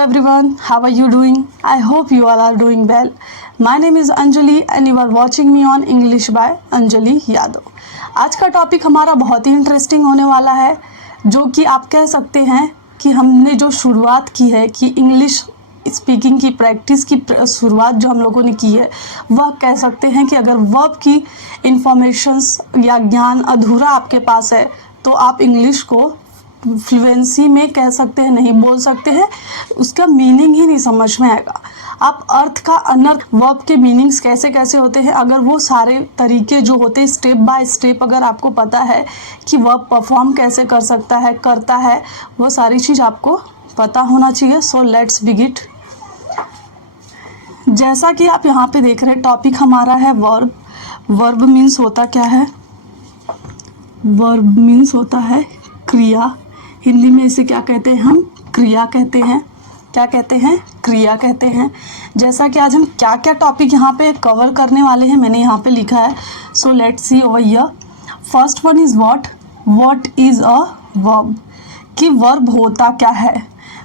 everyone, how are you doing? I hope you all are doing well. My name is Anjali and you are watching me on English by Anjali Yadav. आज का topic हमारा बहुत ही interesting होने वाला है, जो कि आप कह सकते हैं कि हमने जो शुरुआत की है कि इंग्लिश स्पीकिंग की प्रैक्टिस की शुरुआत जो हम लोगों ने की है, वह कह सकते हैं कि अगर वर्ब की इंफॉर्मेशंस या ज्ञान अधूरा आपके पास है तो आप इंग्लिश को फ्लुएंसी में कह सकते हैं, नहीं बोल सकते हैं, उसका मीनिंग ही नहीं समझ में आएगा। आप अर्थ का अनर्थ वर्ब के मीनिंग्स कैसे कैसे होते हैं, अगर वो सारे तरीके जो होते हैं स्टेप बाय स्टेप अगर आपको पता है कि वर्ब परफॉर्म कैसे कर सकता है, करता है, वो सारी चीज़ आपको पता होना चाहिए। So let's begin. जैसा कि आप यहाँ पे देख रहे हैं, टॉपिक हमारा है वर्ब। वर्ब मीन्स होता क्या है? वर्ब मीन्स होता है क्रिया। हिंदी में इसे क्या कहते हैं? हम क्रिया कहते हैं। क्या कहते हैं? क्रिया कहते हैं। जैसा कि आज हम क्या क्या टॉपिक यहाँ पे कवर करने वाले हैं, मैंने यहाँ पे लिखा है। सो let's see over here. First one is what is a verb, कि वर्ब होता क्या है।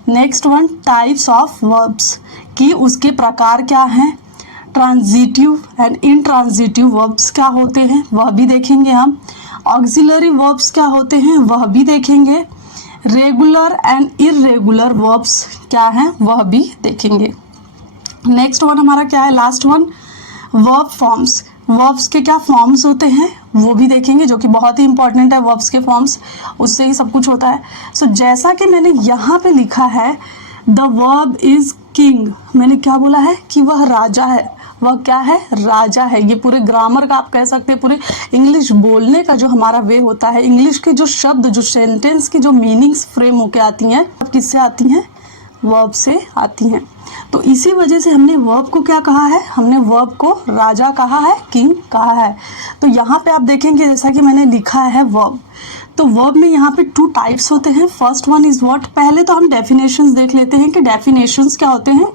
Next one types of verbs, कि उसके प्रकार क्या हैं। ट्रांजिटिव एंड इनट्रांजिटिव वर्ब्स क्या होते हैं, वह भी देखेंगे हम। ऑक्सिलरी वर्ब्स क्या होते हैं, वह भी देखेंगे। रेगुलर एंड इर्रेगुलर वर्ब्स क्या हैं, वह भी देखेंगे। नेक्स्ट वन हमारा क्या है, last one, verb forms. Verbs के क्या फॉर्म्स होते हैं वो भी देखेंगे, जो कि बहुत ही इंपॉर्टेंट है। वर्ब्स के फॉर्म्स, उससे ही सब कुछ होता है। सो जैसा कि मैंने यहाँ पे लिखा है, द वर्ब इज किंग, मैंने क्या बोला है कि वह राजा है। वह क्या है? राजा है। ये पूरे ग्रामर का आप कह सकते हैं, पूरे इंग्लिश बोलने का जो हमारा वे होता है, इंग्लिश के जो शब्द, जो सेंटेंस की जो मीनिंग्स फ्रेम होके आती हैं, अब किससे आती हैं? वर्ब से आती हैं। तो इसी वजह से हमने वर्ब को क्या कहा है? हमने वर्ब को राजा कहा है, किंग कहा है। तो यहाँ पे आप देखेंगे, जैसा कि मैंने लिखा है वर्ब, तो वर्ब में यहाँ पे 2 टाइप्स होते हैं। First one is what. पहले तो हम डेफिनेशंस देख लेते हैं कि डेफिनेशंस क्या होते हैं,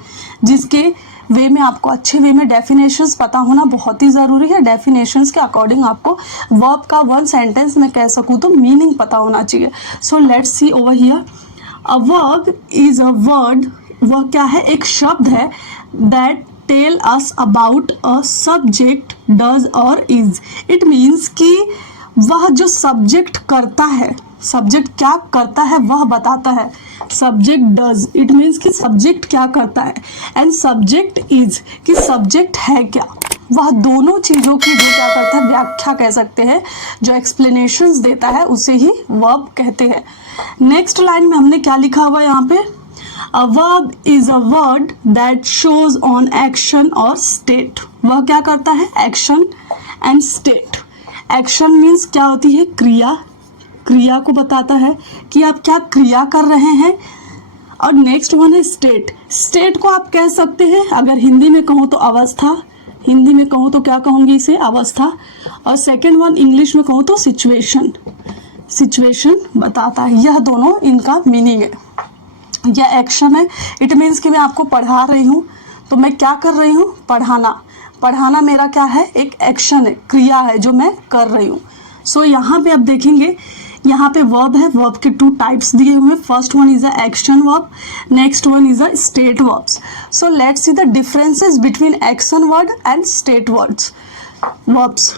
जिसके वे में आपको अच्छे वे में डेफिनेशंस पता होना बहुत ही ज़रूरी है। डेफिनेशंस के अकॉर्डिंग आपको वर्ब का 1 सेंटेंस में कह सकूँ तो मीनिंग पता होना चाहिए। So let's see over here. A verb is a word, वह क्या है? एक शब्द है। That tell us about a subject, does और इज। इट मीन्स कि वह जो सब्जेक्ट करता है, सब्जेक्ट क्या करता है वह बताता है। सब्जेक्ट डज, इट मीन्स कि सब्जेक्ट क्या करता है। एंड सब्जेक्ट इज, कि सब्जेक्ट है क्या। वह दोनों चीज़ों की जो क्या करता है, व्याख्या कह सकते हैं, जो एक्सप्लेनेशंस देता है, उसे ही वर्ब कहते हैं। नेक्स्ट लाइन में हमने क्या लिखा हुआ है यहाँ पे? A verb is a word that shows on action और स्टेट। वह क्या करता है? Action and state. Action means क्या होती है? क्रिया। क्रिया को बताता है कि आप क्या क्रिया कर रहे हैं। और नेक्स्ट वन है स्टेट। स्टेट को आप कह सकते हैं, अगर हिंदी में कहूँ तो अवस्था, हिंदी में कहूँ तो क्या कहूँगी इसे? अवस्था। और सेकेंड वन इंग्लिश में कहूँ तो सिचुएशन। सिचुएशन बताता है। यह दोनों इनका मीनिंग है। यह एक्शन है, इट मीन्स कि मैं आपको पढ़ा रही हूँ, तो मैं क्या कर रही हूँ? पढ़ाना। पढ़ाना मेरा क्या है? एक एक्शन है, क्रिया है जो मैं कर रही हूँ। सो यहाँ पे आप देखेंगे, यहाँ पे वर्ब है। वर्ब के 2 टाइप्स दिए हुए हैं। First one is a action verb, next one is a state verbs. So let's see the differences between action word and state words verbs.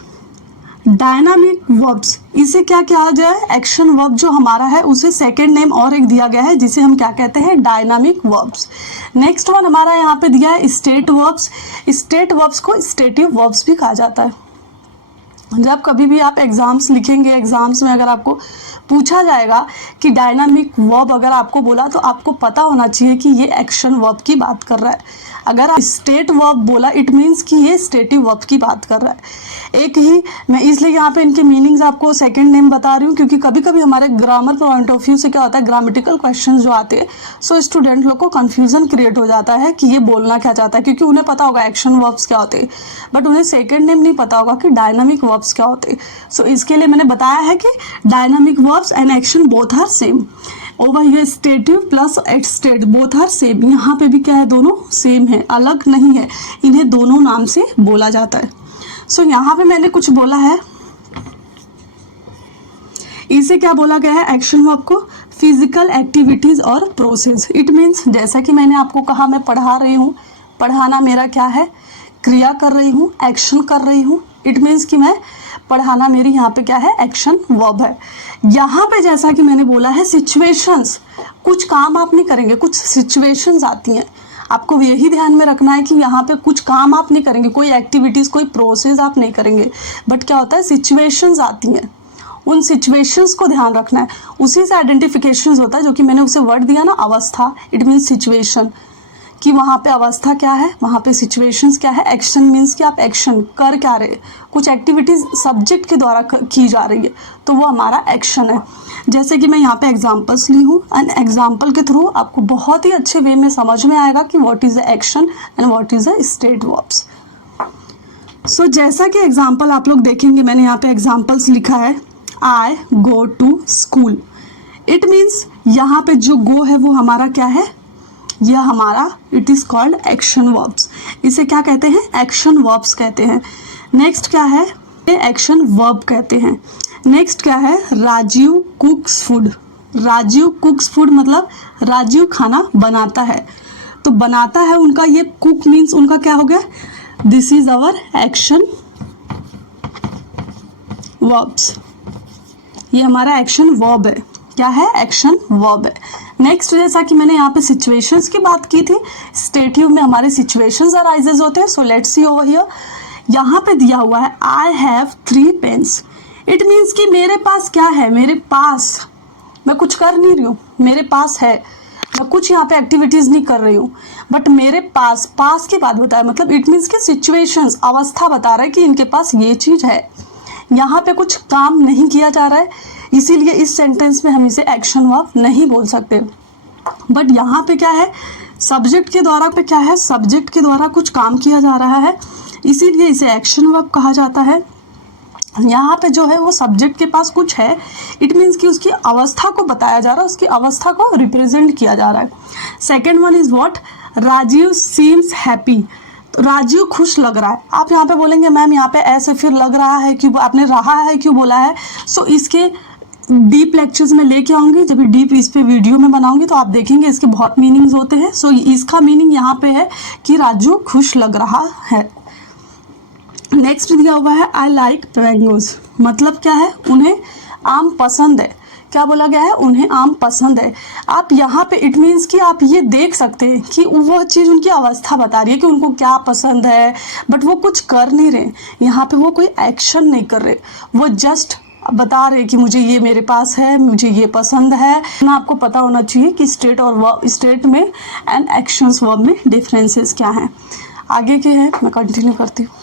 Dynamic verbs, इसे क्या कहा जाए? एक्शन वर्ब जो हमारा है उसे सेकेंड नेम और एक दिया गया है, जिसे हम क्या कहते हैं? Dynamic verbs. नेक्स्ट वन हमारा यहाँ पे दिया है स्टेट वर्ब्स। स्टेट वर्ब्स को स्टेटिव वर्ब्स भी कहा जाता है। जब कभी भी आप एग्जाम्स लिखेंगे, एग्जाम्स में अगर आपको पूछा जाएगा कि डायनामिक वर्ब अगर आपको बोला, तो आपको पता होना चाहिए कि ये एक्शन वर्ब की बात कर रहा है। अगर आप स्टेट वर्ब बोला, इट मीन्स कि ये स्टेटिव वर्ब की बात कर रहा है। एक ही मैं इसलिए यहाँ पे इनके मीनिंग्स आपको सेकंड नेम बता रही हूँ, क्योंकि कभी कभी हमारे ग्रामर पॉइंट ऑफ व्यू से क्या होता है, ग्रामेटिकल क्वेश्चन जो आते हैं, सो स्टूडेंट लोग को कन्फ्यूजन क्रिएट हो जाता है कि ये बोलना क्या चाहता है, क्योंकि उन्हें पता होगा एक्शन वर्ब्स क्या होते हैं, बट उन्हें सेकेंड नेम नहीं पता होगा कि डायनामिक वर्ब्स क्या होते हैं। सो इसके लिए मैंने बताया है कि dynamic verbs and action both are same. Over here stative plus state both are same. यहाँ पे भी क्या है? दोनों सेम है, अलग नहीं है। इन्हें दोनों नाम से बोला जाता है। सो यहाँ पे मैंने कुछ बोला है, इसे क्या बोला गया है? एक्शन वर्ब को फिजिकल एक्टिविटीज़ और प्रोसेस। इट मीन्स जैसा कि मैंने आपको कहा मैं पढ़ा रही हूँ, पढ़ाना मेरा क्या है, क्रिया कर रही हूँ, एक्शन कर रही हूँ। इट मीन्स कि मैं पढ़ाना मेरी यहाँ पे क्या है, एक्शन वर्ब है। यहाँ पे जैसा कि मैंने बोला है सिचुएशंस, कुछ काम आप नहीं करेंगे, कुछ सिचुएशंस आती हैं, आपको यही ध्यान में रखना है कि यहाँ पे कुछ काम आप नहीं करेंगे, कोई एक्टिविटीज़ कोई प्रोसेस आप नहीं करेंगे, बट क्या होता है सिचुएशंस आती हैं, उन सिचुएशंस को ध्यान रखना है। उसी से आइडेंटिफिकेशंस होता है, जो कि मैंने उसे वर्ड दिया ना अवस्था, इट मीन्स सिचुएशन, कि वहाँ पे अवस्था क्या है, वहाँ पे सिचुएशंस क्या है। एक्शन मीन्स कि आप एक्शन कर क्या रहे, कुछ एक्टिविटीज़ सब्जेक्ट के द्वारा की जा रही है, तो वो हमारा एक्शन है। जैसे कि मैं यहाँ पे एग्जांपल्स ली हूँ, एंड एग्जांपल के थ्रू आपको बहुत ही अच्छे वे में समझ में आएगा कि what is the action and what is the state verbs. So जैसा कि एग्जांपल आप लोग देखेंगे, मैंने यहाँ पे एग्जांपल्स लिखा है, I go to school. It means यहाँ पे जो गो है वो हमारा क्या है, यह हमारा it is called action verbs. इसे क्या कहते हैं, एक्शन वर्ब्स कहते हैं। नेक्स्ट क्या है, एक्शन वर्ब कहते हैं। नेक्स्ट क्या है, Rajiv cooks food. Rajiv cooks food मतलब राजीव खाना बनाता है, तो बनाता है उनका ये कुक मीन्स उनका क्या हो गया, this is our action verbs. ये हमारा एक्शन वर्ब है, क्या है, एक्शन वर्ब है। नेक्स्ट जैसा कि मैंने यहाँ पे सिचुएशंस की बात की थी, स्टेटिव में हमारे सिचुएशंस अराइजेज होते हैं। So let's see over here, यहाँ पे दिया हुआ है I have 3 pens. It means कि मेरे पास क्या है, मेरे पास, मैं कुछ कर नहीं रही हूँ, मेरे पास है, मैं कुछ यहाँ पे एक्टिविटीज़ नहीं कर रही हूँ, बट मेरे पास, पास की बात बताया, मतलब इट मीन्स कि सिचुएशंस, अवस्था बता रहा है कि इनके पास ये चीज़ है, यहाँ पे कुछ काम नहीं किया जा रहा है, इसीलिए इस सेंटेंस में हम इसे एक्शन वर्ब नहीं बोल सकते। बट यहाँ पे क्या है, सब्जेक्ट के द्वारा पे क्या है, सब्जेक्ट के द्वारा कुछ काम किया जा रहा है, इसीलिए इसे एक्शन वर्ब कहा जाता है। यहाँ पे जो है वो सब्जेक्ट के पास कुछ है, इट मीन्स कि उसकी अवस्था को बताया जा रहा है, उसकी अवस्था को रिप्रेजेंट किया जा रहा है। Second one is what, Rajiv seems happy. तो राजीव खुश लग रहा है। आप यहाँ पे बोलेंगे मैम यहाँ पे ऐसे फिर लग रहा है क्यों, आपने रहा है क्यों बोला है। सो इसके डीप लेक्चर्स में लेके आऊँगी, जब डीप इस पे वीडियो में बनाऊंगी तो आप देखेंगे इसके बहुत मीनिंग्स होते हैं। सो इसका मीनिंग यहाँ पे है कि राजू खुश लग रहा है। नेक्स्ट दिया हुआ है आई लाइक मैंगोज, मतलब क्या है, उन्हें आम पसंद है। क्या बोला गया है, उन्हें आम पसंद है। आप यहाँ पे इट मीन्स कि आप ये देख सकते हैं कि वह चीज़ उनकी अवस्था बता रही है कि उनको क्या पसंद है, बट वो कुछ कर नहीं रहे, यहाँ पे वो कोई एक्शन नहीं कर रहे, वो जस्ट बता रहे कि मुझे ये मेरे पास है, मुझे ये पसंद है। ना आपको पता होना चाहिए कि स्टेट और वर्ब, स्टेट में एंड एक्शंस वर्ब में डिफरेंसेस क्या हैं। आगे के हैं, मैं कंटिन्यू करती हूँ।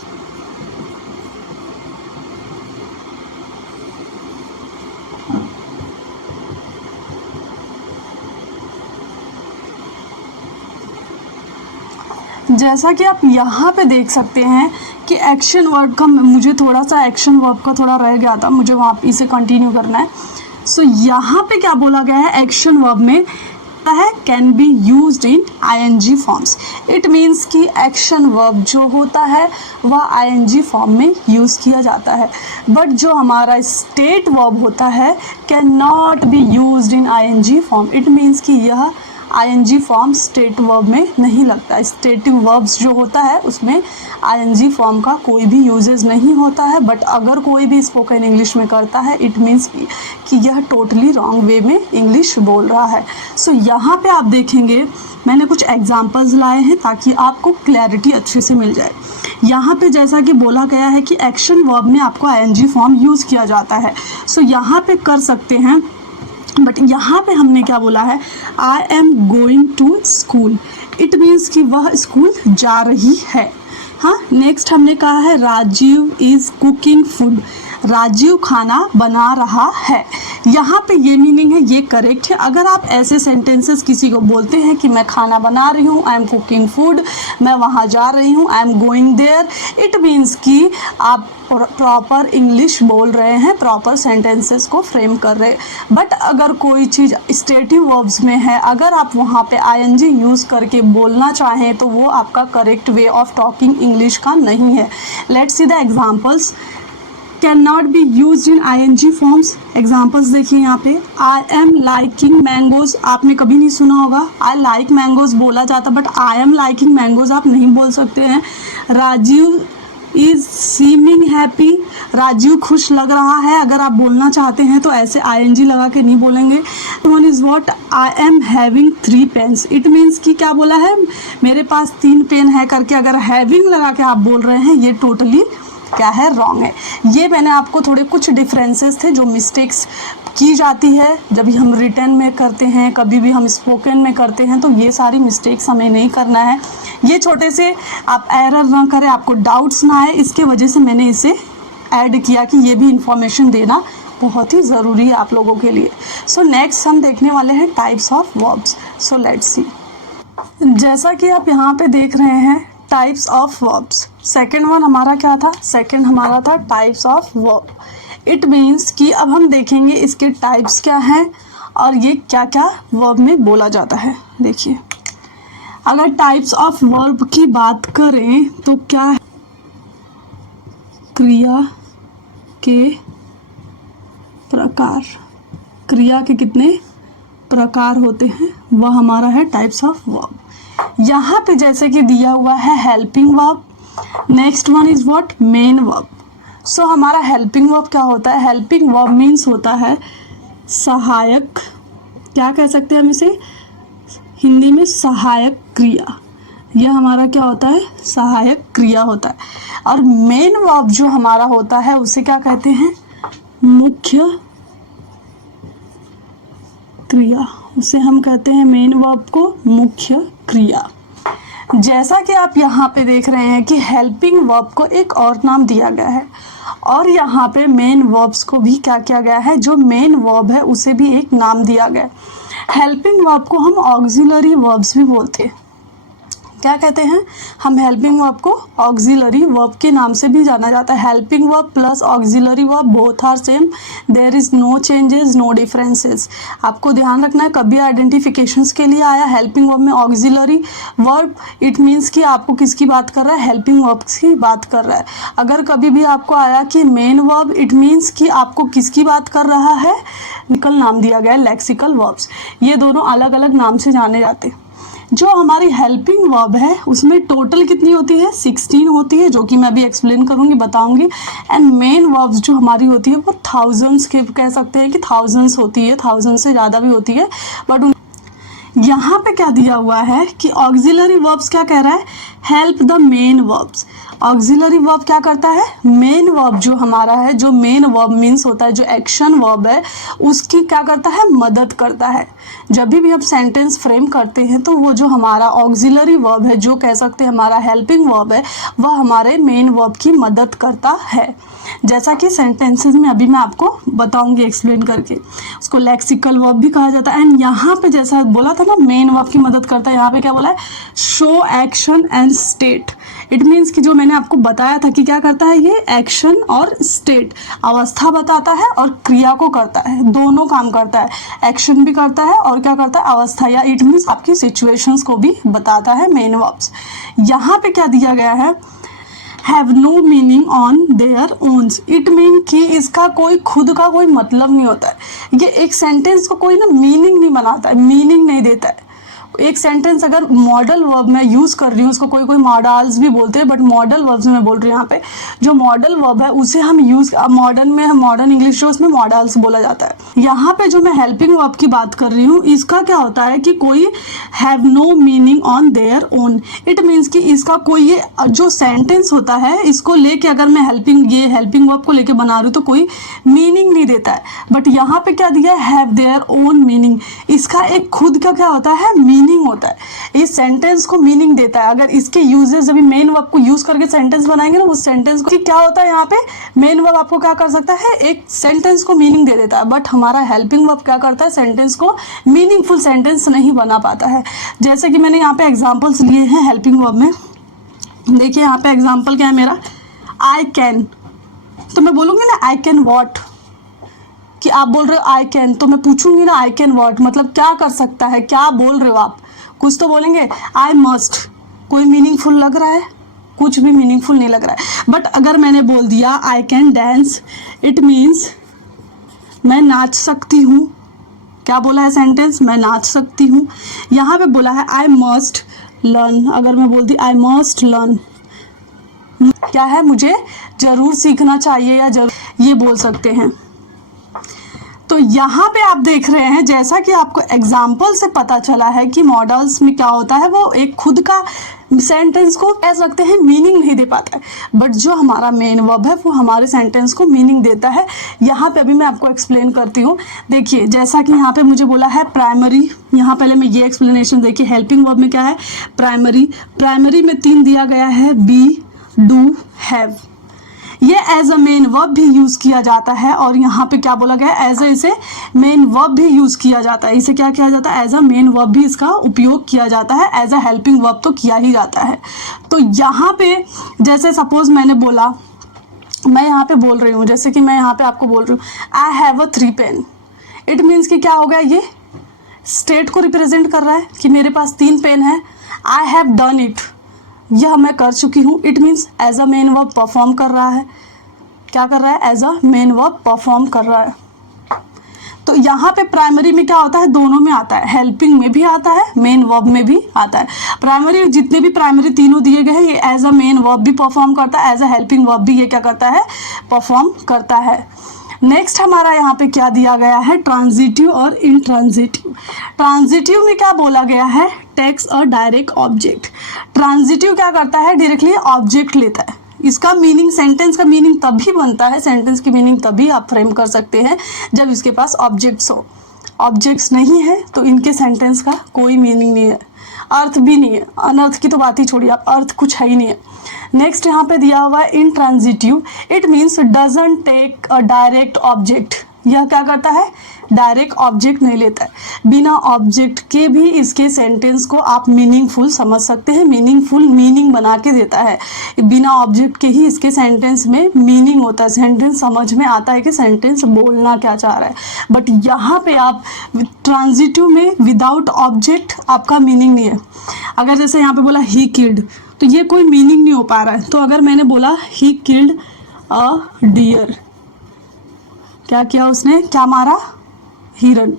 जैसा कि आप यहाँ पे देख सकते हैं कि एक्शन वर्ड का, मुझे थोड़ा सा एक्शन वर्ब का थोड़ा रह गया था, मुझे वहाँ इसे कंटिन्यू करना है। सो यहाँ पे क्या बोला गया है, एक्शन वर्ब में है can be used in ING forms. It means कि एक्शन वर्ब जो होता है वह आईएनजी फॉर्म में यूज़ किया जाता है, बट जो हमारा स्टेट वर्ब होता है can not be used in ING form. It means कि यह आईएनजी फॉर्म स्टेट वर्ब में नहीं लगता। स्टेटिव वर्ब्स जो होता है उसमें आईएनजी फॉर्म का कोई भी यूजेस नहीं होता है, बट अगर कोई भी स्पोकन इंग्लिश में करता है इट मीन्स कि यह टोटली रॉन्ग वे में इंग्लिश बोल रहा है। सो यहाँ पे आप देखेंगे मैंने कुछ एग्जांपल्स लाए हैं ताकि आपको क्लैरिटी अच्छे से मिल जाए। यहाँ पे जैसा कि बोला गया है कि एक्शन वर्ब में आपको आईएनजी फॉर्म यूज़ किया जाता है, सो यहाँ पे कर सकते हैं, बट यहाँ पे हमने क्या बोला है, I am going to school. It means कि वह स्कूल जा रही है। हाँ, नेक्स्ट हमने कहा है Rajiv is cooking food, Rajiv खाना बना रहा है। यहाँ पे ये मीनिंग है, ये करेक्ट है। अगर आप ऐसे सेंटेंसेस किसी को बोलते हैं कि मैं खाना बना रही हूँ, आई एम कुकिंग फूड, मैं वहाँ जा रही हूँ, I am going there, it means कि आप प्रॉपर इंग्लिश बोल रहे हैं, प्रॉपर सेंटेंसेस को फ्रेम कर रहे हैं। बट अगर कोई चीज़ स्टेटिव वर्ब्स में है, अगर आप वहाँ पे आईएनजी यूज़ करके बोलना चाहें तो वो आपका correct way of talking English का नहीं है। Let's see the examples. Can not B use in ING forms. Examples देखिए यहाँ पे, आई एम लाइकिंग मैंगोज आपने कभी नहीं सुना होगा, आई लाइक मैंगोज बोला जाता, but I am liking mangoes आप नहीं बोल सकते हैं। Rajiv is seeming happy, Rajiv खुश लग रहा है, अगर आप बोलना चाहते हैं तो ऐसे ING लगा के नहीं बोलेंगे। One is what, I am having 3 pens, it means कि क्या बोला है, मेरे पास 3 पेन है करके अगर हैविंग लगा के आप बोल रहे हैं, ये टोटली क्या है, रॉन्ग है। ये मैंने आपको थोड़े कुछ डिफरेंसेस थे जो मिस्टेक्स की जाती है जब भी हम रिटर्न में करते हैं, कभी भी हम स्पोकन में करते हैं, तो ये सारी मिस्टेक्स हमें नहीं करना है। ये छोटे से आप एरर ना करें, आपको डाउट्स ना आए, इसके वजह से मैंने इसे ऐड किया कि ये भी इंफॉर्मेशन देना बहुत ही ज़रूरी है आप लोगों के लिए। सो नेक्स्ट हम देखने वाले हैं types of verbs. So let's सी, जैसा कि आप यहाँ पे देख रहे हैं types of verbs, second one हमारा क्या था, सेकेंड हमारा था types of verb. It means कि अब हम देखेंगे इसके टाइप्स क्या हैं और ये क्या क्या वर्ब में बोला जाता है। देखिए, अगर टाइप्स ऑफ वर्ब की बात करें तो क्या है, क्रिया के प्रकार, क्रिया के कितने प्रकार होते हैं वह हमारा है टाइप्स ऑफ वर्ब। यहाँ पे जैसे कि दिया हुआ है helping verb, next one is what, main verb. So हमारा हेल्पिंग वर्ब क्या होता है, हेल्पिंग वर्ब मीन्स होता है सहायक, क्या कह सकते हैं हम इसे हिंदी में, सहायक क्रिया। यह हमारा क्या होता है, सहायक क्रिया होता है। और मेन वर्ब जो हमारा होता है उसे क्या कहते हैं, मुख्य क्रिया, उसे हम कहते हैं मेन वर्ब को मुख्य क्रिया। जैसा कि आप यहाँ पे देख रहे हैं कि हेल्पिंग वर्ब को एक और नाम दिया गया है और यहाँ पे मेन वर्ब्स को भी क्या किया गया है, जो मेन वर्ब है उसे भी एक नाम दिया गया है। हेल्पिंग वर्ब को हम ऑक्सिलरी वर्ब्स भी बोलते हैं। क्या कहते हैं हम, हेल्पिंग वर्ब को ऑक्सिलरी वर्ब के नाम से भी जाना जाता है। Helping verb plus auxiliary verb both are same, there is no changes, no differences. आपको ध्यान रखना है, कभी आइडेंटिफिकेशंस के लिए आया हेल्पिंग वर्ब में ऑक्सिलरी वर्ब, इट मीन्स कि आपको किसकी बात कर रहा है, हेल्पिंग वर्ब की बात कर रहा है। अगर कभी भी आपको आया कि मेन वर्ब, इट मीन्स कि आपको किसकी बात कर रहा है, लेक्सिकल नाम दिया गया है, लेक्सिकल वर्ब्स। ये दोनों अलग अलग नाम से जाने जाते हैं। जो हमारी हेल्पिंग वर्ब है उसमें टोटल कितनी होती है, 16 होती है, जो कि मैं अभी एक्सप्लेन करूँगी, बताऊँगी। एंड मेन वर्ब्स जो हमारी होती है वो थाउजेंड्स के, कह सकते हैं कि थाउजेंड्स होती है, थाउजेंड से ज़्यादा भी होती है। बट यहाँ पे क्या दिया हुआ है कि ऑक्सिलरी वर्ब्स क्या कह रहा है, help the main verbs. Auxiliary verb क्या करता है, मेन वर्ब जो हमारा है, जो मेन वर्ब मीन्स होता है, जो एक्शन वर्ब है उसकी क्या करता है, मदद करता है। जब भी हम सेंटेंस फ्रेम करते हैं तो वो जो हमारा ऑक्सिलरी वर्ब है, जो कह सकते हैं हमारा हेल्पिंग वर्ब है, वह हमारे मेन वर्ब की मदद करता है। जैसा कि सेंटेंसेस में अभी मैं आपको बताऊंगी एक्सप्लेन करके, उसको लेक्सिकल वर्ब भी कहा जाता है। एंड यहाँ पे जैसा बोला था ना मेन वर्ब की मदद करता है, यहाँ पे क्या बोला है, show action and state. It means कि जो मैंने आपको बताया था कि क्या करता है, ये एक्शन और स्टेट, अवस्था बताता है और क्रिया को करता है, दोनों काम करता है, एक्शन भी करता है और क्या करता है, अवस्था, या इट मीन्स आपकी सिचुएशंस को भी बताता है मेन वर्ब्स। यहाँ पे क्या दिया गया है, have no meaning on their owns. It mean कि इसका कोई खुद का कोई मतलब नहीं होता है, ये एक सेंटेंस को कोई ना मीनिंग नहीं बनाता है, मीनिंग नहीं देता है। एक सेंटेंस अगर मॉडल वर्ब मैं यूज़ कर रही हूँ, उसको कोई कोई मॉडल्स भी बोलते हैं, बट मॉडल वर्ब्स में बोल रही हूँ यहाँ पे, जो मॉडल वर्ब है उसे हम यूज़, मॉडर्न में मॉडर्न इंग्लिश जो उसमें मॉडल्स बोला जाता है। यहाँ पे जो मैं हेल्पिंग वर्ब की बात कर रही हूँ, इसका क्या होता है कि कोई have no meaning on their own. It means कि इसका कोई ये जो सेंटेंस होता है, इसको लेके अगर मैं ये हेल्पिंग वर्ब को लेके बना रही हूँ तो कोई मीनिंग नहीं देता है। बट यहाँ पे क्या दिया है, हैव देयर ओन मीनिंग, इसका एक खुद का क्या होता है, मीनिंग होता है। इस सेंटेंस को मीनिंग देता है। अगर इसके यूजेस जब मेन वर्ब को यूज करके सेंटेंस बनाएंगे ना, उस सेंटेंस को क्या होता है, यहाँ पे मेन वर्ब आपको क्या कर सकता है, एक सेंटेंस को मीनिंग दे देता है। बट हमारा हेल्पिंग वर्ब क्या करता है, सेंटेंस को मीनिंगफुल सेंटेंस नहीं बना पाता है। जैसे कि मैंने यहाँ पे एग्जाम्पल्स लिए हैं हेल्पिंग वर्ब में। देखिए यहाँ पे एग्जाम्पल क्या है मेरा, आई कैन, तो मैं बोलूँगी ना आई कैन वॉट, कि आप बोल रहे हो आई कैन, तो मैं पूछूंगी ना आई कैन वॉट, मतलब क्या कर सकता है, क्या बोल रहे हो आप, कुछ तो बोलेंगे। आई मस्ट, कोई मीनिंगफुल लग रहा है, कुछ भी मीनिंगफुल नहीं लग रहा है। बट अगर मैंने बोल दिया I can dance, it means मैं नाच सकती हूँ। क्या बोला है सेंटेंस? मैं नाच सकती हूँ। यहाँ पे बोला है आई मस्ट लर्न, अगर मैं बोलती आई मस्ट लर्न, क्या है? मुझे ज़रूर सीखना चाहिए या जरूर, ये बोल सकते हैं। तो यहाँ पे आप देख रहे हैं, जैसा कि आपको एग्जाम्पल से पता चला है कि मॉडल्स में क्या होता है, वो एक खुद का सेंटेंस को कह सकते हैं मीनिंग नहीं दे पाता है, बट जो हमारा मेन वर्ब है वो हमारे सेंटेंस को मीनिंग देता है। यहाँ पे अभी मैं आपको एक्सप्लेन करती हूँ। देखिए, जैसा कि यहाँ पे मुझे बोला है प्राइमरी, यहाँ पहले मैं ये एक्सप्लेनेशन देखिए, हेल्पिंग वर्ब में क्या है? प्राइमरी। प्राइमरी में 3 दिया गया है, बी, डू, हैव। ये एज अ मेन वर्ब भी यूज़ किया जाता है, और यहाँ पे क्या बोला गया है? एज अ इसे मेन वर्ब भी यूज़ किया जाता है। इसे क्या किया जाता है? एज अ मेन वर्ब भी इसका उपयोग किया जाता है। एज अ हेल्पिंग वर्ब तो किया ही जाता है। तो यहाँ पे जैसे सपोज मैंने बोला, मैं यहाँ पे बोल रही हूँ, जैसे कि मैं यहाँ पे आपको बोल रही हूँ I have a 3 pen, it means कि क्या हो गया? ये स्टेट को रिप्रेजेंट कर रहा है कि मेरे पास 3 पेन है। आई हैव डन इट, यह मैं कर चुकी हूँ, it means as a main verb perform कर रहा है। क्या कर रहा है? As a main verb perform कर रहा है। तो यहाँ पे प्राइमरी में क्या होता है? दोनों में आता है, हेल्पिंग में भी आता है, मेन वर्ब में भी आता है। प्राइमरी, जितने भी प्राइमरी तीनों दिए गए हैं, ये एज अ मेन वर्ब भी परफॉर्म करता है, एज अ हेल्पिंग वर्ब भी ये क्या करता है? परफॉर्म करता है। नेक्स्ट हमारा यहाँ पे क्या दिया गया है? ट्रांजिटिव और इंट्रांजिटिव। ट्रांजिटिव में क्या बोला गया है? Takes a direct object. Transitive क्या करता है? डायरेक्टली ऑब्जेक्ट लेता है। इसका मीनिंग, सेंटेंस का मीनिंग तभी बनता है, सेंटेंस की मीनिंग तभी आप फ्रेम कर सकते हैं जब इसके पास ऑब्जेक्ट्स हो। ऑब्जेक्ट्स नहीं है तो इनके सेंटेंस का कोई मीनिंग नहीं है, अर्थ भी नहीं है। अनर्थ की तो बात ही छोड़िए आप, अर्थ कुछ है ही नहीं है। नेक्स्ट यहाँ पे दिया हुआ है intransitive, it means doesn't take a direct object. यह क्या करता है? डायरेक्ट ऑब्जेक्ट नहीं लेता है। बिना ऑब्जेक्ट के भी इसके सेंटेंस को आप मीनिंगफुल समझ सकते हैं, मीनिंगफुल मीनिंग बना के देता है। बिना ऑब्जेक्ट के ही इसके सेंटेंस में मीनिंग होता है, सेंटेंस समझ में आता है कि सेंटेंस बोलना क्या चाह रहा है। बट यहाँ पे आप ट्रांजिटिव में विदाउट ऑब्जेक्ट आपका मीनिंग नहीं है। अगर जैसे यहाँ पे बोला ही किल्ड, तो ये कोई मीनिंग नहीं हो पा रहा है। तो अगर मैंने बोला ही किल्ड अ डियर, क्या किया उसने? क्या मारा? हिरन।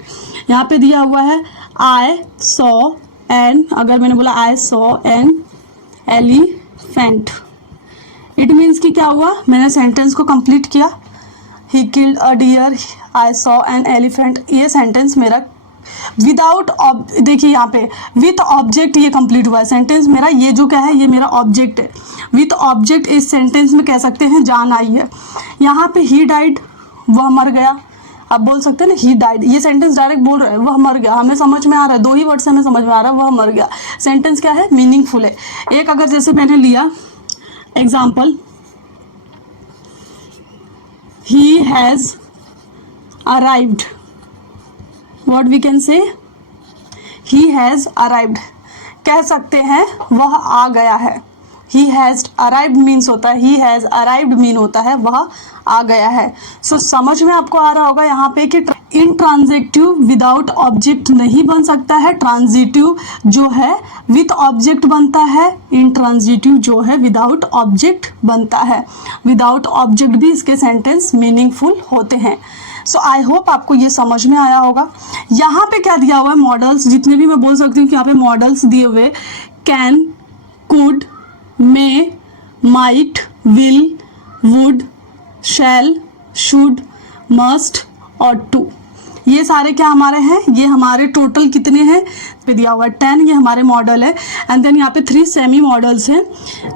यहाँ पे दिया हुआ है आई सॉ एन, अगर मैंने बोला I saw an elephant, it means कि क्या हुआ? मैंने सेंटेंस को कंप्लीट किया। He killed a deer, I saw an elephant, ये सेंटेंस मेरा विदाउट, देखिए यहाँ पे विथ ऑब्जेक्ट ये कंप्लीट हुआ है सेंटेंस मेरा। ये जो क्या है? ये मेरा ऑब्जेक्ट है। विथ ऑब्जेक्ट इस सेंटेंस में कह सकते हैं जान आई है। यहाँ पे ही डाइड, वह मर गया। आप बोल सकते हैं ना ही डाइड, ये सेंटेंस डायरेक्ट बोल रहा है वह मर गया, हमें समझ में आ रहा है, 2 ही वर्ड से हमें समझ में आ रहा है वह मर गया। सेंटेंस क्या है? मीनिंगफुल है। एक अगर जैसे मैंने लिया example, he has arrived, what we can say? He has arrived, कह सकते हैं वह आ गया है। ही हैज़ अराइव्ड मीन्स होता है, ही हैज़ अराइव्ड मीन होता है वह आ गया है। सो समझ में आपको आ रहा होगा यहाँ पे कि इंट्रांजिटिव विदाउट ऑब्जेक्ट नहीं बन सकता है, ट्रांजिटिव जो है विथ ऑब्जेक्ट बनता है, इंट्रांजिटिव जो है विदाउट ऑब्जेक्ट बनता है। विदाउट ऑब्जेक्ट भी इसके सेंटेंस मीनिंगफुल होते हैं। सो आई होप आपको ये समझ में आया होगा। यहाँ पे क्या दिया हुआ है? मॉडल्स, जितने भी मैं बोल सकती हूँ कि यहाँ पे मॉडल्स दिए हुए, can, could, may, might, will, would, shall, should, must और टू, ये सारे क्या हमारे हैं? ये हमारे टोटल कितने हैं? पे दिया हुआ है 10, ये हमारे मॉडल है। एंड देन यहाँ पे 3 सेमी मॉडल्स हैं,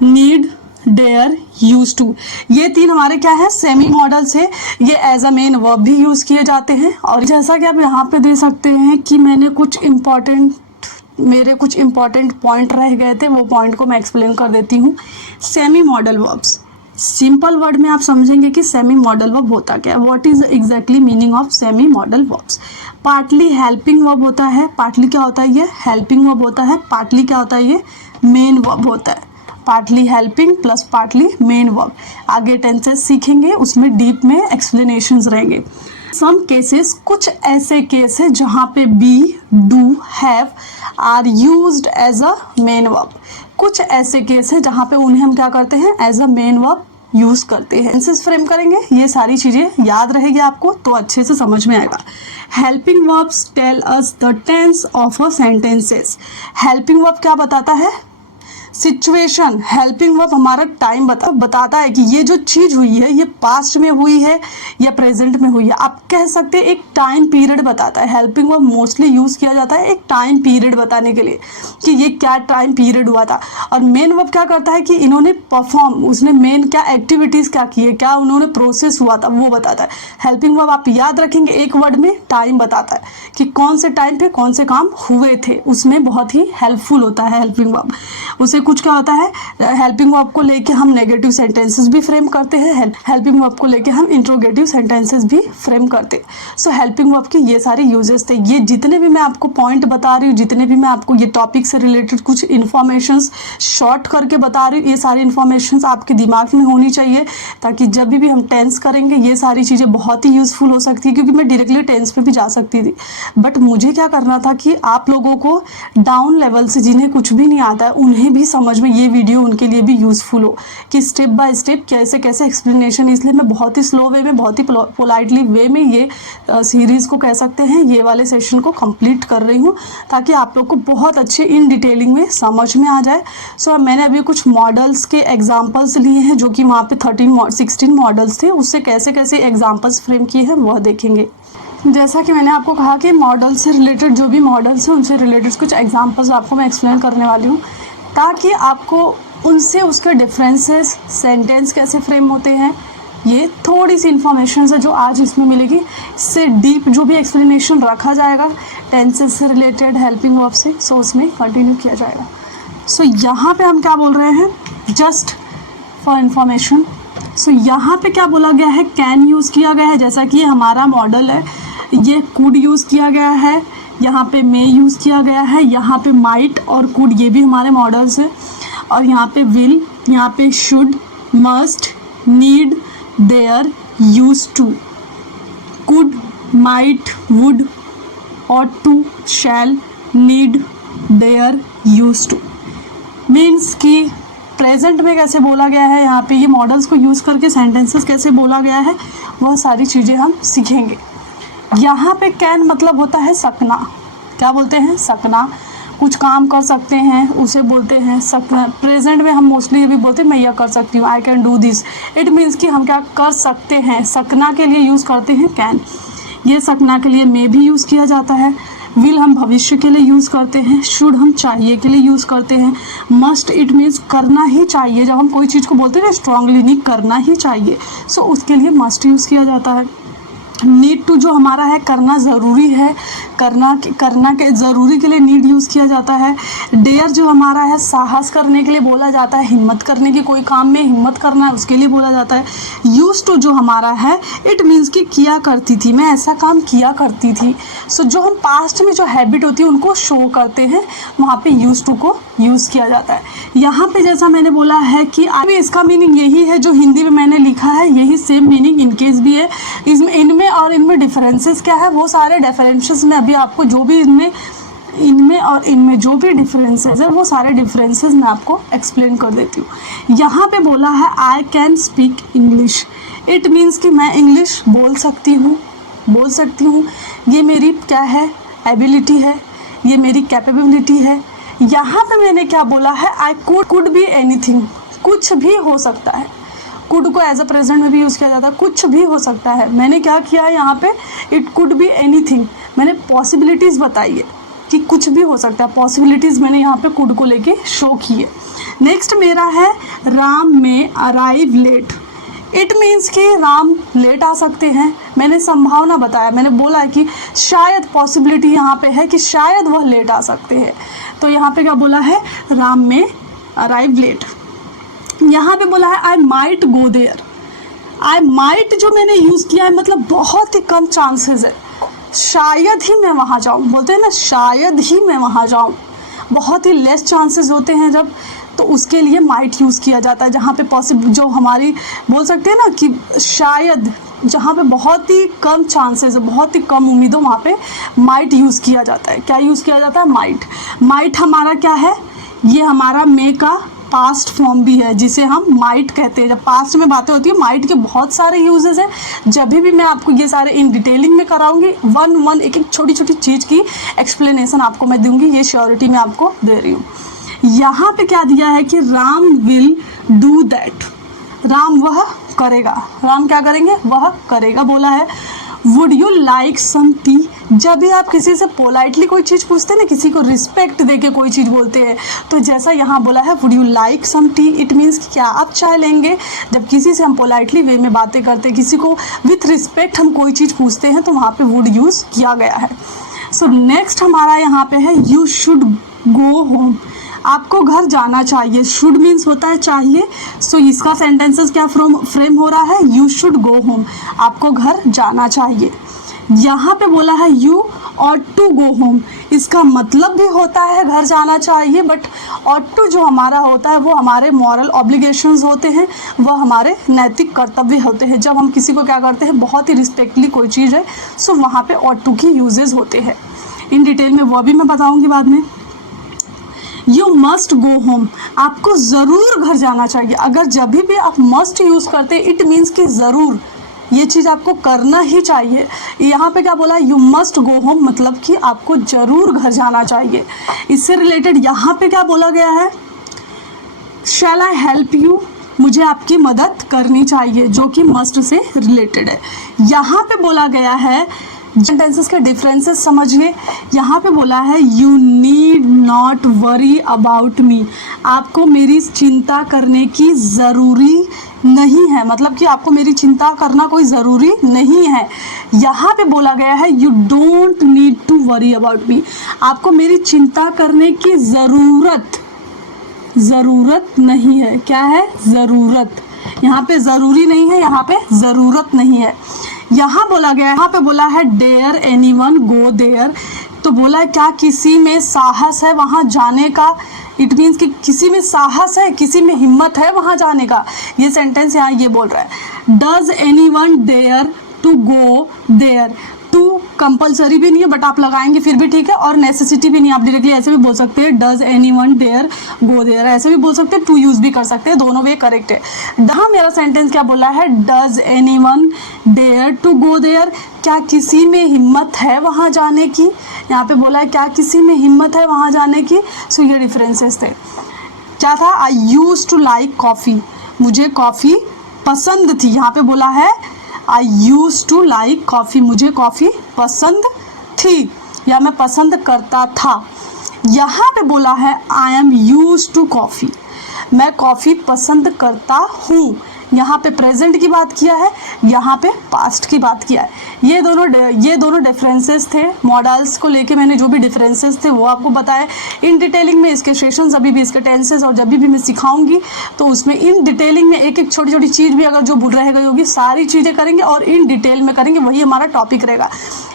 नीड, डेयर, यूज टू। ये 3 हमारे क्या है? सेमी मॉडल्स है। ये एज अ मेन वर्ब भी यूज़ किए जाते हैं। और जैसा कि आप यहाँ पे दे सकते हैं कि मैंने मेरे कुछ इंपॉर्टेंट पॉइंट रह गए थे, वो पॉइंट को मैं एक्सप्लेन कर देती हूँ। Semi modal verbs, simple word में आप समझेंगे कि सेमी मॉडल वर्ब होता क्या है, what is exactly meaning of semi modal verbs. Partly helping verb होता है, पार्टली क्या होता है? ये हेल्पिंग वर्ब होता है। पार्टली क्या होता है? ये मेन वर्ब होता है। Partly helping plus partly main verb. आगे टेंसेस सीखेंगे, उसमें डीप में एक्सप्लेनेशंस रहेंगे। सम केसेस, कुछ ऐसे केस है जहाँ पे be, do, have are used as a main verb. कुछ ऐसे केस हैं जहाँ पे उन्हें हम क्या करते हैं, as a main verb use करते हैं। टेंसेस फ्रेम करेंगे, ये सारी चीज़ें याद रहेगी आपको तो अच्छे से समझ में आएगा। Helping verbs tell us the tense of a sentences. Helping verb क्या बताता है, सिचुएशन। हेल्पिंग वर्ब हमारा टाइम बताता है कि ये जो चीज़ हुई है ये पास्ट में हुई है या प्रेजेंट में हुई है। आप कह सकते हैं एक टाइम पीरियड बताता है। हेल्पिंग वर्ब मोस्टली यूज़ किया जाता है एक टाइम पीरियड बताने के लिए कि ये क्या टाइम पीरियड हुआ था। और मेन वर्ब क्या करता है कि इन्होंने परफॉर्म, उसने मेन क्या एक्टिविटीज़ क्या की है, क्या उन्होंने प्रोसेस हुआ था, वो बताता है। हेल्पिंग वर्ब आप याद रखेंगे एक वर्ड में टाइम बताता है कि कौन से टाइम पे कौन से काम हुए थे, उसमें बहुत ही हेल्पफुल होता है हेल्पिंग वर्ब। उसे कुछ क्या होता है, हेल्पिंग वर्ब को लेके हम नेगेटिव सेंटेंसेस भी फ्रेम करते हैं, हेल्पिंग वर्ब को लेके हम इंट्रोगेटिव सेंटेंसेस भी फ्रेम करते हैं। सो हेल्पिंग वर्ब के ये सारे यूजेस थे। ये जितने भी मैं आपको पॉइंट बता रही हूँ, जितने भी मैं आपको ये टॉपिक से रिलेटेड कुछ इन्फॉर्मेशंस शॉर्ट करके बता रही हूँ, ये सारी इन्फॉर्मेशंस आपके दिमाग में होनी चाहिए ताकि जब भी हम टेंस करेंगे ये सारी चीज़ें बहुत ही यूज़फुल हो सकती है। क्योंकि मैं डायरेक्टली टेंस पे भी जा सकती थी, बट मुझे क्या करना था कि आप लोगों को डाउन लेवल से जिन्हें कुछ भी नहीं आता है उन्हें भी समझ में ये वीडियो उनके लिए भी यूज़फुल हो कि स्टेप बाय स्टेप कैसे कैसे एक्सप्लेनेशन। इसलिए मैं बहुत ही स्लो वे में, बहुत ही पोलाइटली वे में ये सीरीज़ को कह सकते हैं, ये वाले सेशन को कंप्लीट कर रही हूँ ताकि आप लोग को बहुत अच्छे इन डिटेलिंग में समझ में आ जाए। सो मैंने अभी कुछ मॉडल्स के एग्जाम्पल्स लिए हैं जो कि वहाँ पे 16 मॉडल्स थे, उससे कैसे कैसे एग्जाम्पल्स फ्रेम किए हैं वह देखेंगे। जैसा कि मैंने आपको कहा कि मॉडल से रिलेटेड जो भी मॉडल्स हैं उनसे रिलेटेड कुछ एग्जाम्पल्स आपको मैं एक्सप्लेन करने वाली हूँ ताकि आपको उनसे उसके डिफरेंसेस, सेंटेंस कैसे फ्रेम होते हैं, ये थोड़ी सी इन्फॉर्मेशन है जो आज इसमें मिलेगी। इससे डीप जो भी एक्सप्लेनेशन रखा जाएगा टेंसेस से रिलेटेड, हेल्पिंग वर्ब से, सो उसमें कंटिन्यू किया जाएगा। सो यहाँ पे हम क्या बोल रहे हैं, जस्ट फॉर इन्फॉर्मेशन। सो यहाँ पे क्या बोला गया है, कैन यूज़ किया गया है। जैसा कि ये हमारा मॉडल है, ये कुड यूज़ किया गया है, यहाँ पे मे यूज़ किया गया है, यहाँ पे माइट और कुड ये भी हमारे मॉडल्स हैं, और यहाँ पे विल, यहाँ पे should, must, need, dare, use to. Could, might, would, ought to, shall, need, dare, used to। मीन्स कि प्रेजेंट में कैसे बोला गया है, यहाँ पे ये मॉडल्स को यूज़ करके सेंटेंसेस कैसे बोला गया है वह सारी चीज़ें हम सीखेंगे। यहाँ पे कैन मतलब होता है सकना। क्या बोलते हैं, सकना। कुछ काम कर सकते हैं उसे बोलते हैं सकना। प्रेजेंट में हम मोस्टली ये भी बोलते हैं मैं यह कर सकती हूँ, I can do this. It means कि हम क्या कर सकते हैं, सकना के लिए यूज़ करते हैं कैन। ये सकना के लिए मे भी यूज़ किया जाता है। विल हम भविष्य के लिए यूज़ करते हैं। शुड हम चाहिए के लिए यूज़ करते हैं। मस्ट इट मीन्स करना ही चाहिए। जब हम कोई चीज़ को बोलते हैं ना स्ट्रांगली, नहीं करना ही चाहिए, सो उसके लिए मस्ट यूज़ किया जाता है। नीड टू जो हमारा है करना ज़रूरी है, करना के ज़रूरी के लिए नीड यूज़ किया जाता है। डेयर जो हमारा है साहस करने के लिए बोला जाता है, हिम्मत करने की, कोई काम में हिम्मत करना है उसके लिए बोला जाता है। यूज़ टू जो हमारा है इट मीन्स कि किया करती थी, मैं ऐसा काम किया करती थी। सो जो हम पास्ट में जो हैबिट होती है उनको शो करते हैं, वहाँ पे यूज़ टू को यूज़ किया जाता है। यहाँ पे जैसा मैंने बोला है कि अभी इसका मीनिंग यही है जो हिंदी में मैंने लिखा है, यही सेम मीनिंग इनकेस भी है। इनमें और इनमें डिफरेंसेस क्या है, वो सारे डिफरेंसेस मैं अभी आपको जो भी इनमें और इनमें जो भी डिफरेंसेस है वो सारे डिफरेंसेस मैं आपको एक्सप्लेन कर देती हूँ। यहाँ पे बोला है I can speak English. It means कि मैं इंग्लिश बोल सकती हूँ। ये मेरी क्या है, एबिलिटी है, ये मेरी कैपेबिलिटी है। यहाँ पे मैंने क्या बोला है, आई कुड बी एनीथिंग, कुछ भी हो सकता है। कुड को एज अ प्रेजेंट में भी यूज़ किया जाता है, कुछ भी हो सकता है। मैंने क्या किया है यहाँ पे, इट कुड बी एनीथिंग, मैंने पॉसिबिलिटीज़ बताई है कि कुछ भी हो सकता है। पॉसिबिलिटीज़ मैंने यहाँ पे कुड को लेके शो की है। नेक्स्ट मेरा है राम में अराइव लेट। इट मीन्स कि राम लेट आ सकते हैं। मैंने संभावना बताया, मैंने बोला है कि शायद पॉसिबिलिटी यहाँ पे है कि शायद वह लेट आ सकते हैं। तो यहाँ पे क्या बोला है, राम में अराइव लेट। यहाँ पे बोला है I might go there. I might जो मैंने यूज़ किया है मतलब बहुत ही कम चांसेस है, शायद ही मैं वहाँ जाऊँ। बोलते हैं ना शायद ही मैं वहाँ जाऊँ, बहुत ही लेस चांसेस होते हैं जब, तो उसके लिए माइट यूज़ किया जाता है। जहाँ पे पॉसिबल जो हमारी बोल सकते हैं ना कि शायद, जहाँ पे बहुत ही कम चांसेस है, बहुत ही कम उम्मीद हो, वहाँ पे माइट यूज़ किया जाता है। क्या यूज़ किया जाता है, माइट। माइट हमारा क्या है, ये हमारा मे का पास्ट फॉर्म भी है जिसे हम माइट कहते हैं। जब पास्ट में बातें होती है माइट के बहुत सारे यूजेस हैं। जब भी मैं आपको ये सारे इन डिटेलिंग में कराऊंगी, वन एक एक छोटी छोटी चीज़ की एक्सप्लेनेशन आपको मैं दूंगी, ये श्योरिटी मैं आपको दे रही हूँ। यहाँ पे क्या दिया है कि Ram will do that, Ram वह करेगा, राम क्या करेंगे, वह करेगा बोला है। Would you like some tea, जब भी आप किसी से पोलाइटली कोई चीज़ पूछते हैं ना, किसी को रिस्पेक्ट देके कोई चीज़ बोलते हैं, तो जैसा यहाँ बोला है would you like some tea, it means कि क्या आप चाय लेंगे। जब किसी से हम पोलाइटली वे में बातें करते हैं, किसी को विथ रिस्पेक्ट हम कोई चीज़ पूछते हैं, तो वहाँ पे वुड यूज़ किया गया है। सो नेक्स्ट हमारा यहाँ पे है यू शुड गो होम, आपको घर जाना चाहिए। शुड मीन्स होता है चाहिए। सो इसका सेंटेंसेस क्या फ्रेम हो रहा है, यू शुड गो होम, आपको घर जाना चाहिए। यहाँ पे बोला है you ought to go home, इसका मतलब भी होता है घर जाना चाहिए, बट ऑट टू जो हमारा होता है वो हमारे मॉरल ऑब्लिगेशंस होते हैं, वह हमारे नैतिक कर्तव्य होते हैं। जब हम किसी को क्या करते हैं, बहुत ही रिस्पेक्टली कोई चीज़ है, सो वहाँ पे ऑट टू की यूजेस होते हैं। इन डिटेल में वो भी मैं बताऊँगी बाद में। यू मस्ट गो होम, आपको ज़रूर घर जाना चाहिए। अगर जब भी आप मस्ट यूज़ करते हैं, इट मीन्स कि ज़रूर ये चीज़ आपको करना ही चाहिए। यहाँ पे क्या बोला, यू मस्ट गो होम, मतलब कि आपको ज़रूर घर जाना चाहिए। इससे रिलेटेड यहाँ पे क्या बोला गया है, शैल आई हेल्प यू, मुझे आपकी मदद करनी चाहिए, जो कि मस्ट से रिलेटेड है। यहाँ पे बोला गया है, सेंटेंसेस के डिफरेंसेस समझिए। यहाँ पे बोला है you need not worry about me, आपको मेरी चिंता करने की ज़रूरी नहीं है, मतलब कि आपको मेरी चिंता करना कोई ज़रूरी नहीं है। यहाँ पे बोला गया है you don't need to worry about me, आपको मेरी चिंता करने की ज़रूरत नहीं है। क्या है, ज़रूरत, यहाँ पे ज़रूरी नहीं है, यहाँ पे ज़रूरत नहीं है। यहाँ बोला गया, यहाँ पे बोला है डेयर एनीवन गो देयर, तो बोला है क्या किसी में साहस है वहाँ जाने का, इट मीन्स कि किसी में साहस है, किसी में हिम्मत है वहाँ जाने का। ये सेंटेंस यहाँ ये बोल रहा है। Does anyone dare to go there, टू कंपलसरी भी नहीं है बट आप लगाएंगे फिर भी ठीक है, और नेसेसिटी भी नहीं, आप डायरेक्टली ऐसे भी बोल सकते हैं does anyone dare go there, ऐसे भी बोल सकते हैं, टू यूज़ भी कर सकते हैं, दोनों वे करेक्ट है। यहाँ मेरा सेंटेंस क्या बोला है, does anyone dare to go there, क्या किसी में हिम्मत है वहाँ जाने की। यहाँ पे बोला है क्या किसी में हिम्मत है वहाँ जाने की। सो ये डिफरेंसेस थे। क्या था, आई यूज टू लाइक कॉफ़ी, मुझे कॉफ़ी पसंद थी। यहाँ पे बोला है आई यूज टू लाइक कॉफ़ी, मुझे कॉफ़ी पसंद थी या मैं पसंद करता था। यहाँ पे बोला है I am use to coffee, मैं कॉफ़ी पसंद करता हूँ। यहाँ पे प्रेजेंट की बात किया है, यहाँ पे पास्ट की बात किया है। ये दोनों डिफरेंसेस थे। मॉडल्स को लेके मैंने जो भी डिफरेंसेस थे वो आपको बताया इन डिटेलिंग में। इसके सेशंस अभी भी, इसके टेंसेस और जब भी मैं सिखाऊंगी तो उसमें इन डिटेलिंग में एक एक छोटी छोटी चीज़ भी अगर जो भूल रह गई होगी सारी चीज़ें करेंगे और इन डिटेल में करेंगे, वही हमारा टॉपिक रहेगा।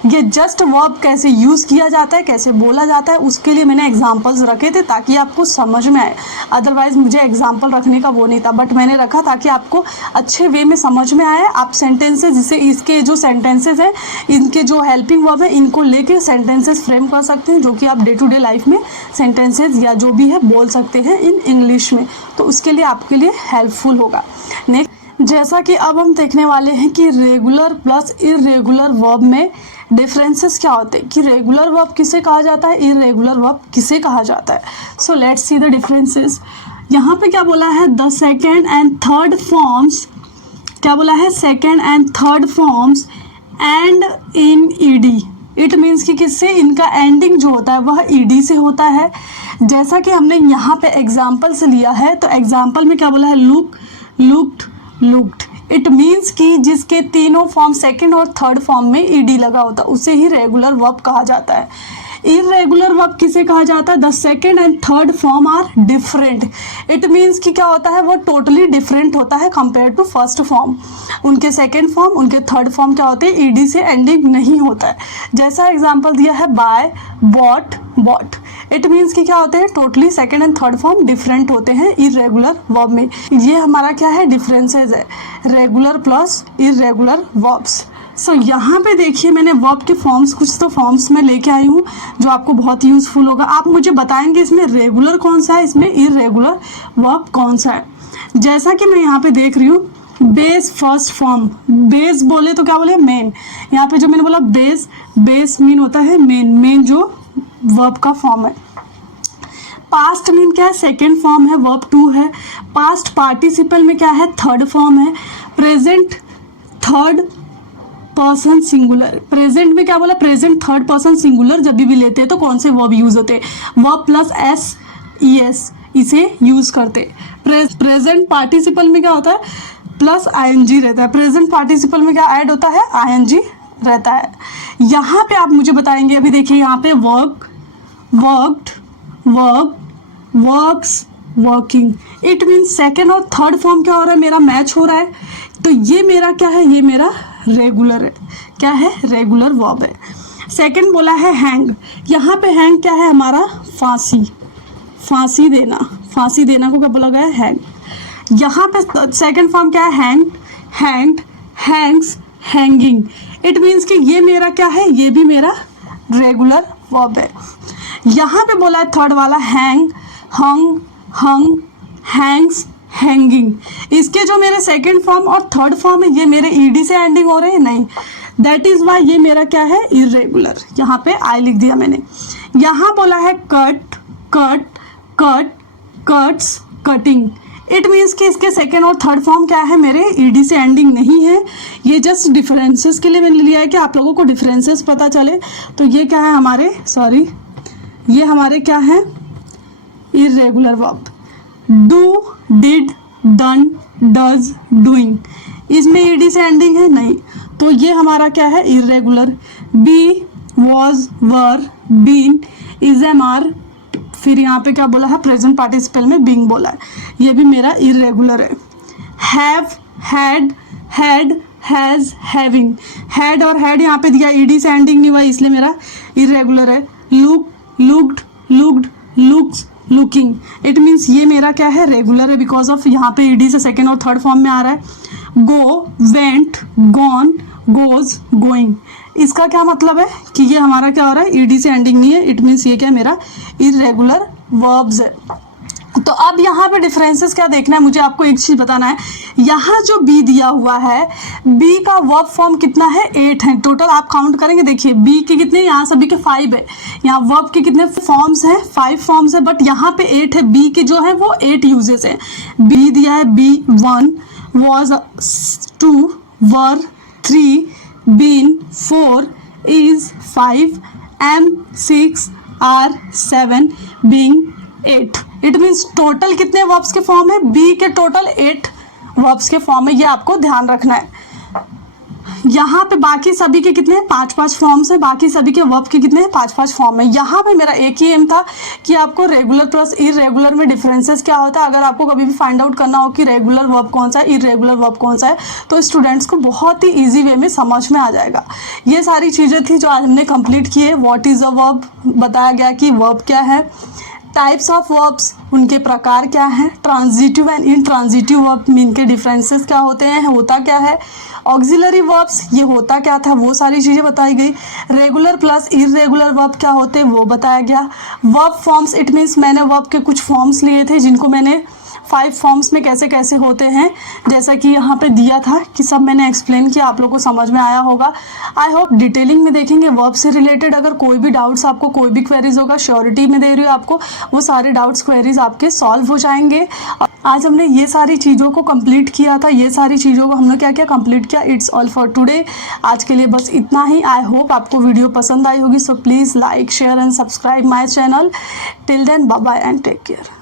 ये जस्ट वर्ब कैसे यूज़ किया जाता है, कैसे बोला जाता है, उसके लिए मैंने एग्जाम्पल्स रखे थे ताकि आपको समझ में आए। अदरवाइज़ मुझे एग्जाम्पल रखने का वो नहीं था, बट मैंने रखा ताकि आपको अच्छे वे में समझ में आए। आप सेंटेंसेस, जिसे इसके जो सेंटेंसेस हैं, इनके जो हेल्पिंग वर्ब है, इनको लेके सेंटेंसेस फ्रेम कर सकते हैं, जो कि आप डे टू डे लाइफ में सेंटेंसेस या जो भी है बोल सकते हैं इन इंग्लिश में, तो उसके लिए आपके लिए हेल्पफुल होगा। नेक्स्ट, जैसा कि अब हम देखने वाले हैं कि रेगुलर प्लस इरेगुलर वर्ब में डिफरेंसेस क्या होते हैं, कि रेगुलर वर्ब किसे कहा जाता है, इरेगुलर वर्ब किसे कहा जाता है। सो लेट्स सी द डिफरेंसेस। यहाँ पे क्या बोला है, the second and third forms, क्या बोला है, second and third forms and in ED, it means कि किससे, इनका एंडिंग जो होता है वह ईडी से होता है। जैसा कि हमने यहाँ पे एग्जाम्पल से लिया है, तो एग्जाम्पल में क्या बोला है, look, looked, looked, it means कि जिसके तीनों फॉर्म सेकंड और थर्ड फॉर्म में ईडी लगा होता है उसे ही रेगुलर वर्ब कहा जाता है। इरेगुलर वर्ब किसे कहा जाता है, the second and third form are different, it means कि क्या होता है, वो टोटली डिफरेंट होता है कंपेयर टू फर्स्ट फॉर्म। उनके सेकेंड फॉर्म, उनके थर्ड फॉर्म क्या होते हैं, ईडी से एंडिंग नहीं होता है। जैसा एग्जाम्पल दिया है buy, bought, bought, it means कि क्या होते हैं, totally second and third form different होते हैं इरेगुलर वर्ब में। ये हमारा क्या है, डिफरेंसेस है, रेगुलर प्लस इरेगुलर वर्ब्स। सो यहाँ पे देखिए मैंने वर्ब के फॉर्म्स, कुछ तो फॉर्म्स में लेके आई हूँ जो आपको बहुत यूज़फुल होगा। आप मुझे बताएंगे इसमें रेगुलर कौन सा है, इसमें इर्रेगुलर वर्ब कौन सा है। जैसा कि मैं यहाँ पे देख रही हूँ, बेस फर्स्ट फॉर्म, बेस बोले तो क्या बोले, मेन। यहाँ पे जो मैंने बोला बेस, बेस मीन होता है मेन, मेन जो वर्ब का फॉर्म है। पास्ट मीन क्या है, सेकेंड फॉर्म है, वर्ब टू है। पास्ट पार्टिसिपल में क्या है, थर्ड फॉर्म है। Present third person singular, present में क्या बोला, प्रेजेंट थर्ड पर्सन सिंगुलर जब भी लेते हैं तो कौन से वर्ब यूज होते हैं, verb plus S E S, इसे यूज करते। प्रेजेंट पार्टिसिपल में क्या होता है, प्लस आईएनजी रहता है। प्रेजेंट पार्टिसिपल में क्या ऐड होता है, आईएनजी रहता है। यहाँ पे आप मुझे बताएंगे, अभी देखिए यहाँ पे work, worked, verb, works, working. It means second और थर्ड फॉर्म क्या हो रहा है, मेरा मैच हो रहा है। तो ये मेरा क्या है, ये मेरा रेगुलर है। क्या है, रेगुलर वर्ब है। सेकेंड बोला है हैंग, यहाँ पे हैंग क्या है हमारा, फांसी, फांसी देना, फांसी देना को क्या बोला गया है, हैंग। यहाँ पे सेकेंड फॉर्म क्या है, hang, hanged, Hanks, hanging. It means कि ये मेरा क्या है, ये भी मेरा रेगुलर वर्ब है। यहाँ पे बोला है थर्ड वाला हैंग, हंग, हंग, हैंग्स, हैंगिंग। इसके जो मेरे सेकेंड फॉर्म और थर्ड फॉर्म है ये मेरे ईडी से एंडिंग हो रहे हैं, नहीं, दैट इज वाई ये मेरा क्या है, इर्रेगुलर। यहाँ पे आई लिख दिया मैंने। यहाँ बोला है cut, cut, cut, cuts, cutting. It means कि इसके सेकेंड और थर्ड फॉर्म क्या है, मेरे ईडी से एंडिंग नहीं है। ये जस्ट डिफरेंसेस के लिए मैंने लिया है कि आप लोगों को डिफरेंसेस पता चले। तो ये क्या है हमारे, सॉरी, ये हमारे क्या है, irregular verb. Do, did, done, does, doing, इसमें ईडी से एंडिंग है, नहीं, तो ये हमारा क्या है, irregular. Be, was, were, been, is, am, are. फिर यहाँ पे क्या बोला है, प्रेजेंट पार्टिसिपल में बीइंग बोला है, ये भी मेरा इर्रेगुलर है। Have, had, had, has, having. Had और हैड यहाँ पे दिया, ईडी से एंडिंग नहीं हुआ, इसलिए मेरा इर्रेगुलर है। Look, looked, looked, looks, looking. It means ये मेरा क्या है, रेगुलर है, बिकॉज ऑफ यहाँ पे ईडी से सेकेंड और थर्ड फॉर्म में आ रहा है। गो, वेंट, गॉन, गोज, गोइंग। इसका क्या मतलब है कि ये हमारा क्या हो रहा है, ईडी से एंडिंग नहीं है। इट मीन्स ये क्या मेरा इर्रेगुलर वर्ब्स है। तो अब यहाँ पे डिफरेंसेस क्या देखना है मुझे, आपको एक चीज़ बताना है। यहाँ जो बी दिया हुआ है, बी का वर्ब फॉर्म कितना है, 8 है टोटल। आप काउंट करेंगे, देखिए बी के कितने, यहाँ सभी के 5 है। यहाँ वर्ब के कितने फॉर्म्स हैं, 5 फॉर्म्स है, बट यहाँ पे 8 है। बी के जो है वो 8 यूजेस हैं। बी दिया है, be 1, was 2, were 3, been 4, is 5, am 6, are 7, being 8। It means total कितने वर्ब्स के फॉर्म है, बी के टोटल 8 वर्ब्स के फॉर्म है, ये आपको ध्यान रखना है। यहाँ पे बाकी सभी के कितने 5-5 फॉर्म्स है, बाकी सभी के वर्ब के कितने 5-5 फॉर्म है। यहाँ पे मेरा एक ही एम था कि आपको रेगुलर प्लस इर्रेगुलर में डिफरेंसेस क्या होता है। अगर आपको कभी भी फाइंड आउट करना हो कि रेगुलर वर्ब कौन सा है, इर्रेगुलर वर्ब कौन सा है, तो स्टूडेंट्स को बहुत ही ईजी वे में समझ में आ जाएगा। ये सारी चीज़ें थी जो आज हमने कंप्लीट की है। व्हाट इज़ अ वर्ब, बताया गया कि वर्ब क्या है, टाइप्स ऑफ वर्ब्स, उनके प्रकार क्या हैं, ट्रांजिटिव एंड इनट्रांजिटिव वर्ब में इनके डिफरेंसेस क्या होते हैं, होता क्या है, ऑक्सिलरी वर्ब्स ये होता क्या था, वो सारी चीज़ें बताई गई। रेगुलर प्लस इर्रेगुलर वर्ब क्या होते हैं वो बताया गया। वर्ब फॉर्म्स, इट मीन्स मैंने वर्ब के कुछ फॉर्म्स लिए थे जिनको मैंने 5 फॉर्म्स में कैसे कैसे होते हैं जैसा कि यहाँ पे दिया था कि सब मैंने एक्सप्लेन किया, आप लोगों को समझ में आया होगा। आई होप डिटेलिंग में देखेंगे वर्ब से रिलेटेड। अगर कोई भी डाउट्स, आपको कोई भी क्वेरीज होगा, श्योरिटी में दे रही हूँ आपको, वो सारे डाउट्स क्वेरीज आपके सॉल्व हो जाएंगे। आज हमने ये सारी चीज़ों को कंप्लीट किया था, ये सारी चीज़ों को हमने क्या क्या कंप्लीट किया। It's all for today. आज के लिए बस इतना ही। आई होप आपको वीडियो पसंद आई होगी। So please like, share and subscribe my channel. Till then bye bye and take care.